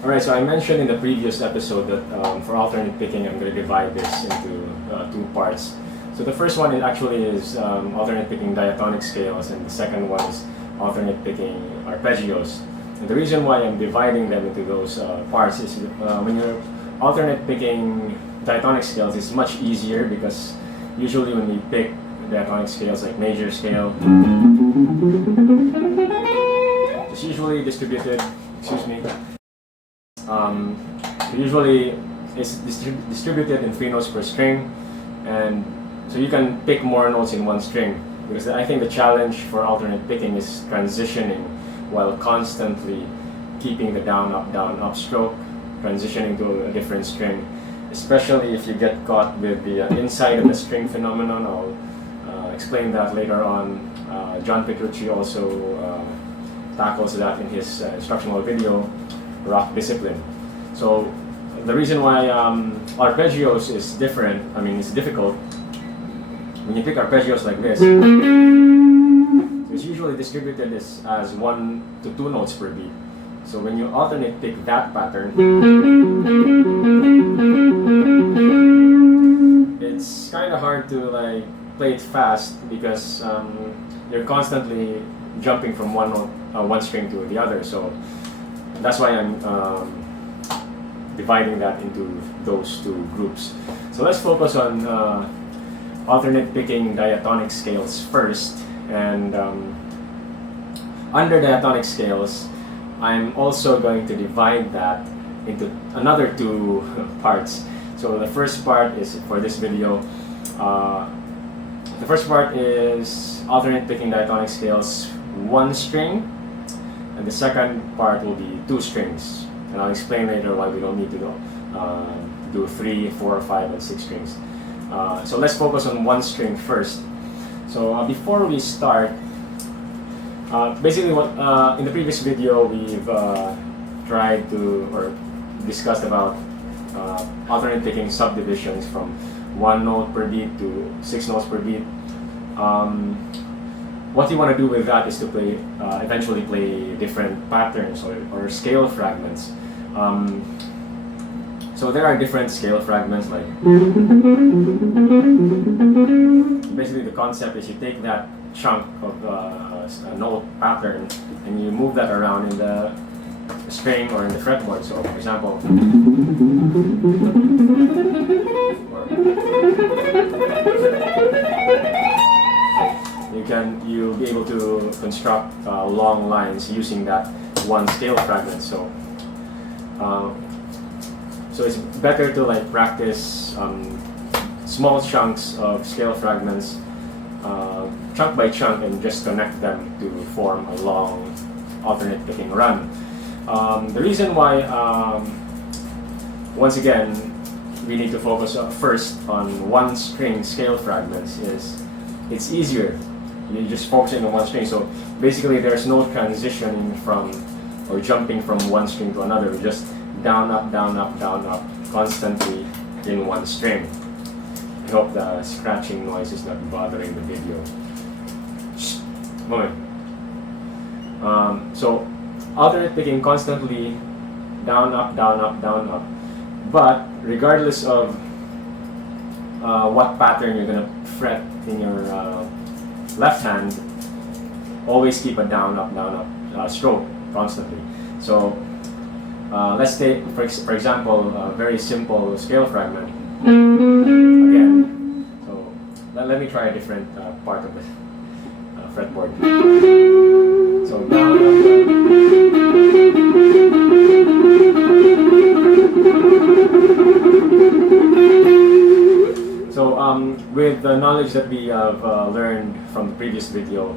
Alright, so I mentioned in the previous episode that for alternate picking, I'm going to divide this into two parts. So the first one is alternate picking diatonic scales, and the second one is alternate picking arpeggios. And the reason why I'm dividing them into those parts is when you're alternate picking diatonic scales, it's much easier because usually when we pick diatonic scales like major scale, it's usually distributed, usually it's distributed in 3 notes per string, and so you can pick more notes in one string, because I think the challenge for alternate picking is transitioning while constantly keeping the down up stroke, transitioning to a different string, especially if you get caught with the inside of the string phenomenon. I'll explain that later on. John Petrucci also tackles that in his instructional video, Rock Discipline. So the reason why arpeggios is different, it's difficult. When you pick arpeggios like this, so it's usually distributed as 1 to 2 notes per beat. So when you alternate pick that pattern, it's kind of hard to play it fast because you're constantly jumping from one string to the other. So that's why I'm dividing that into those two groups. So let's focus on alternate picking diatonic scales first. And under diatonic scales, I'm also going to divide that into another 2 parts. So the first part is for this video. The first part is alternate picking diatonic scales 1 string, and the second part will be 2 strings. And I'll explain later why we don't need to do 3, 4, 5, and 6 strings. So let's focus on 1 string first. So before we start, basically what in the previous video we've tried to or discussed about alternate picking subdivisions from 1 note per beat to 6 notes per beat. What you want to do with that is to eventually play different patterns or scale fragments. So there are different scale fragments, like basically the concept is you take that chunk of a note pattern and you move that around in the string or in the fretboard. So for example, you'll be able to construct long lines using that 1 scale fragment. So it's better to practice small chunks of scale fragments, chunk by chunk, and just connect them to form a long alternate picking run. The reason why, once again, we need to focus first on 1 string scale fragments is it's easier. You just focus on 1 string. So basically, there's no transitioning from or jumping from 1 string to another. We just down up, constantly in 1 string. I hope the scratching noise is not bothering the video. Shh, moment. So alternate picking constantly down up. But regardless of what pattern you're gonna fret in your left hand, always keep a down up stroke constantly. So let's take, for example, a very simple scale fragment. Again, so let me try a different part of the fretboard. So down, with the knowledge that we have learned from the previous video,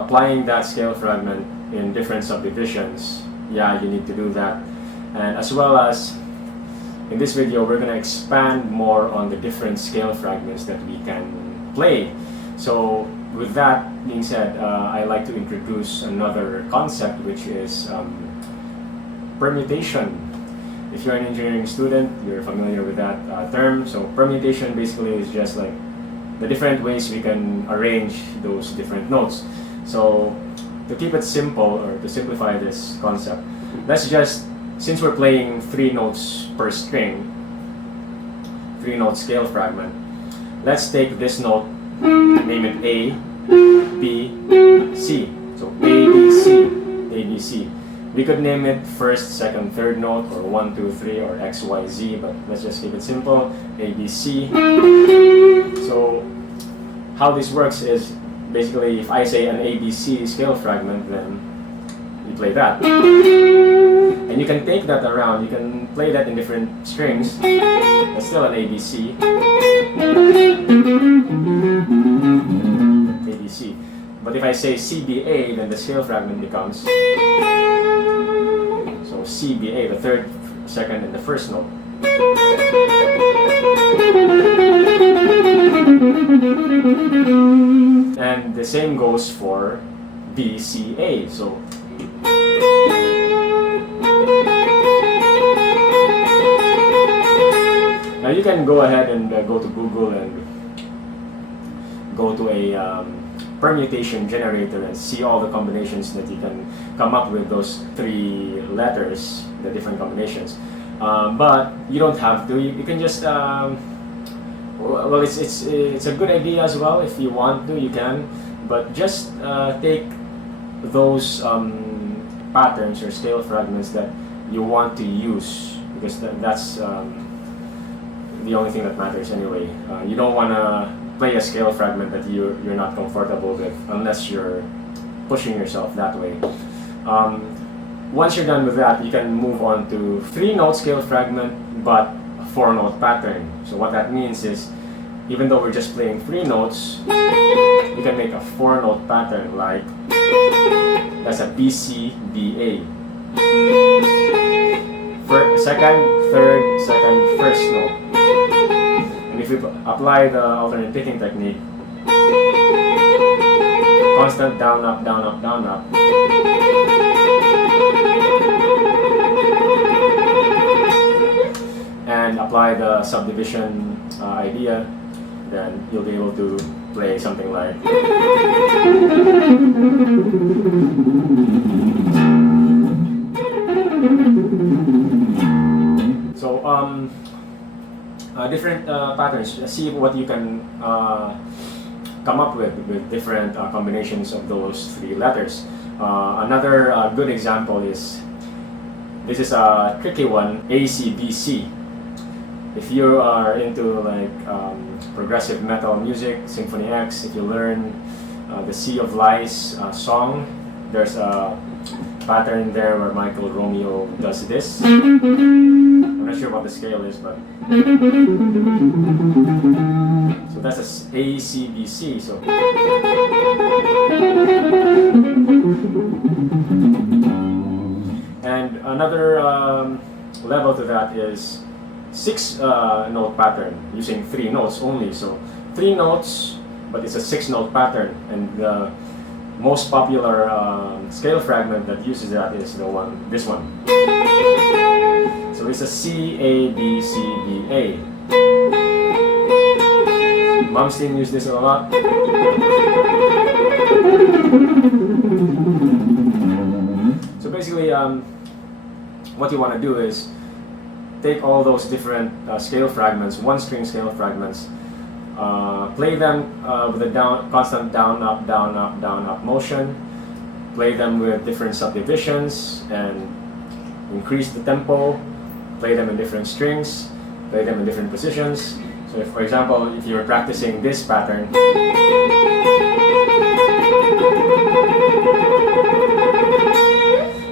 applying that scale fragment in different subdivisions, yeah, you need to do that. And as well as in this video, we're going to expand more on the different scale fragments that we can play. So with that being said, I like to introduce another concept, which is permutation. If you're an engineering student, you're familiar with that term. So permutation basically is just like the different ways we can arrange those different notes. So to keep it simple, or to simplify this concept, let's just since we're playing 3 notes per string, 3-note scale fragment, let's take this note, name it A, B, C. So A, B, C, A, B, C. We could name it first, second, third note, or 1, 2, 3, or X, Y, Z, but let's just keep it simple. A, B, C. So how this works is basically if I say an ABC scale fragment, then you play that. And you can take that around, you can play that in different strings. That's still an ABC. ABC. But if I say CBA, then the scale fragment becomes so CBA, the third, second, and the first note. And the same goes for BCA. So now you can go ahead and go to Google and go to a permutation generator and see all the combinations that you can come up with those 3 letters, the different combinations. But you don't have to. You can just well, it's a good idea as well. If you want to, you can. But just take those patterns or scale fragments that you want to use, because that's the only thing that matters anyway. You don't want to play a scale fragment that you're not comfortable with unless you're pushing yourself that way. Once you're done with that, you can move on to 3-note scale fragment but a 4-note pattern. So what that means is, even though we're just playing 3 notes, you can make a 4-note pattern, like that's a BCBA. Second, third, second, first note. And if we apply the alternate picking technique, constant down, up, down, up, down, up, and apply the subdivision idea, then you'll be able to play something like so different patterns. See what you can come up with different combinations of those 3 letters. Another good example is, this is a tricky one, ACBC. If you are into like progressive metal music, Symphony X, if you learn the Sea of Lies song, there's a pattern there where Michael Romeo does this. I'm not sure what the scale is, but so that's a ACBC. So and another level to that is 6-note pattern using 3 notes only. So 3 notes, but it's a 6-note pattern, and the most popular scale fragment that uses that is this one. So it's a C-A-B-C-B-A. Malmsteen used this a lot. So basically, what you want to do is take all those different scale fragments, 1-string scale fragments, play them with a constant down, up, down, up, down, up motion, play them with different subdivisions and increase the tempo, play them in different strings, play them in different positions. So if, for example, if you're practicing this pattern,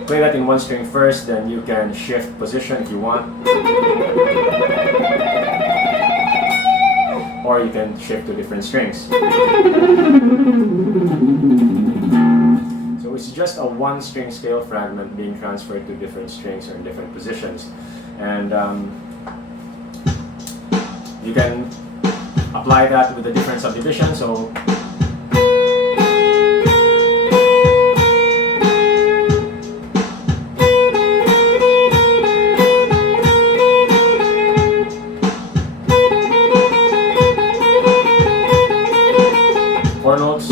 play that in 1 string first, then you can shift position if you want. Or you can shift to different strings. So it's just a 1-string scale fragment being transferred to different strings or in different positions. And you can apply that with a different subdivision. So four notes,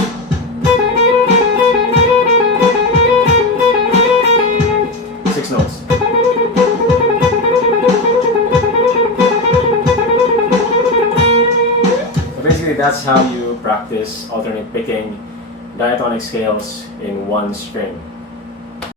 6 notes. basically that's how you practice alternate picking diatonic scales in one string.